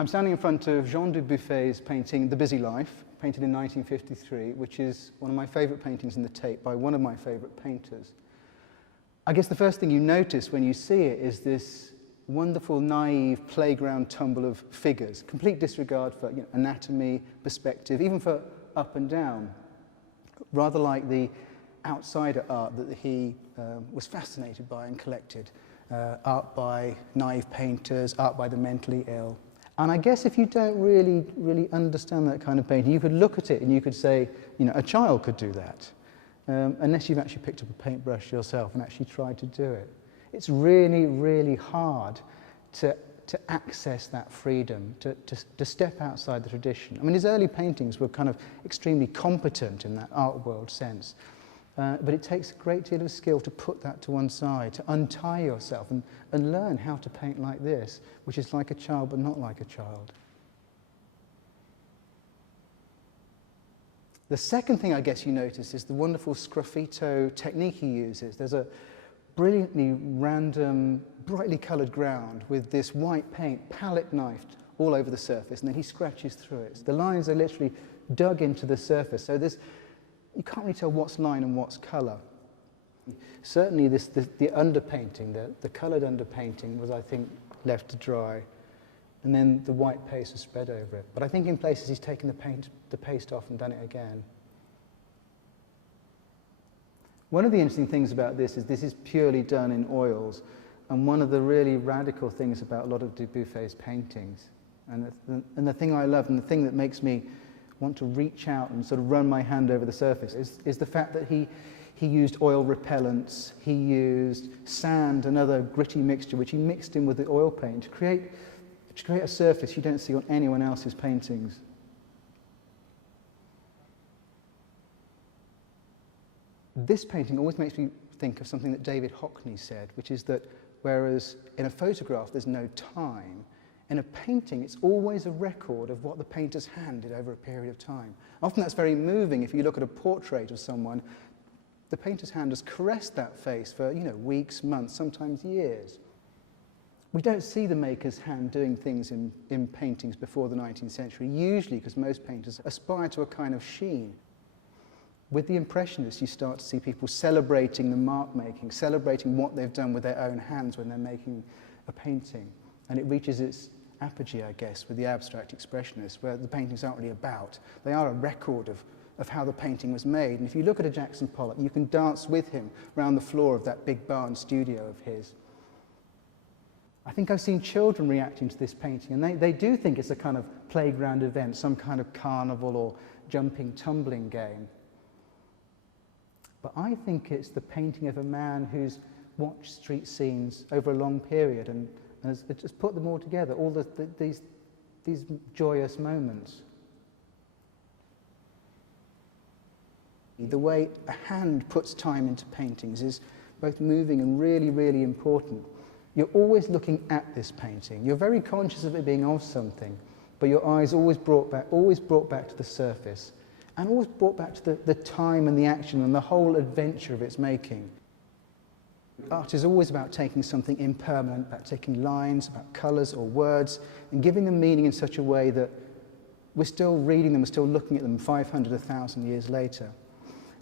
I'm standing in front of Jean Dubuffet's painting, The Busy Life, painted in 1953, which is one of my favourite paintings in the Tate by one of my favourite painters. I guess the first thing you notice when you see it is this wonderful, naive playground tumble of figures, complete disregard for anatomy, perspective, even for up and down, rather like the outsider art that he was fascinated by and collected. Art by naive painters, art by the mentally ill. And I guess if you don't really understand that kind of painting, you could look at it and you could say, a child could do that, unless you've actually picked up a paintbrush yourself and actually tried to do it. It's really hard to access that freedom, to step outside the tradition. I mean, his early paintings were kind of extremely competent in that art world sense. But it takes a great deal of skill to put that to one side, to untie yourself and learn how to paint like this, which is like a child but not like a child. The second thing I guess you notice is the wonderful sgraffito technique he uses. There's a brilliantly random, brightly coloured ground with this white paint palette knifed all over the surface, and then he scratches through it. So the lines are literally dug into the surface. So you can't really tell what's line and what's colour. Certainly the underpainting, the coloured underpainting was, I think, left to dry, and then the white paste was spread over it. But I think in places he's taken the paste off and done it again. One of the interesting things about this is purely done in oils, and one of the really radical things about a lot of Dubuffet's paintings, and the thing I love and the thing that makes me want to reach out and sort of run my hand over the surface is the fact that he used oil repellents, he used sand, another gritty mixture, which he mixed in with the oil paint to create a surface you don't see on anyone else's paintings. This painting always makes me think of something that David Hockney said, which is that whereas in a photograph there's no time, in a painting, it's always a record of what the painter's hand did over a period of time. Often that's very moving. If you look at a portrait of someone, the painter's hand has caressed that face for, weeks, months, sometimes years. We don't see the maker's hand doing things in paintings before the 19th century, usually because most painters aspire to a kind of sheen. With the Impressionists, you start to see people celebrating the mark making, celebrating what they've done with their own hands when they're making a painting. And it reaches its apogee, I guess, with the abstract expressionists, where the paintings aren't really about. They are a record of how the painting was made. And if you look at a Jackson Pollock, you can dance with him around the floor of that big barn studio of his. I think I've seen children reacting to this painting, and they do think it's a kind of playground event, some kind of carnival or jumping, tumbling game. But I think it's the painting of a man who's watched street scenes over a long period and has just put them all together, all these joyous moments. The way a hand puts time into paintings is both moving and really important. You're always looking at this painting. You're very conscious of it being of something, but your eyes always brought back to the surface, and always brought back to the time and the action and the whole adventure of its making. Art is always about taking something impermanent, about taking lines, about colours or words, and giving them meaning in such a way that we're still reading them, we're still looking at them 500, 1,000 years later.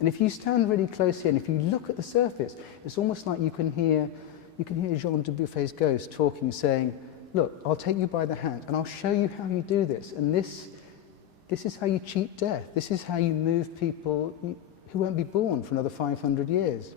And if you stand really close here and if you look at the surface, it's almost like you can hear Jean Dubuffet's ghost talking, saying, look, I'll take you by the hand and I'll show you how you do this. And this is how you cheat death. This is how you move people who won't be born for another 500 years.